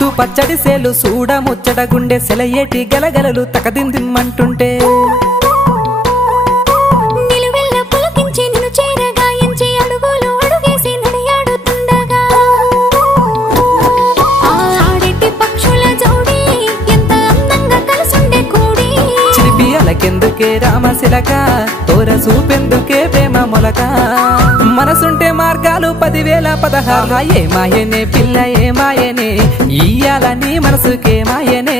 చుట్టూ పచ్చడి సేలు చూడ ముచ్చట గుండె సెలయేటి గలగలలు తకదిందిమ్మంటుంటే చిరిపియలకెందుకే రామశిలక తోర చూపెందుకే ప్రేమ మొలక మనసుంటే మార్గాలు 10,000 16 ఏ మాయనే పిల్ల ఏ మాయనే ఇయ్యాల నీ మనసుకే మాయనే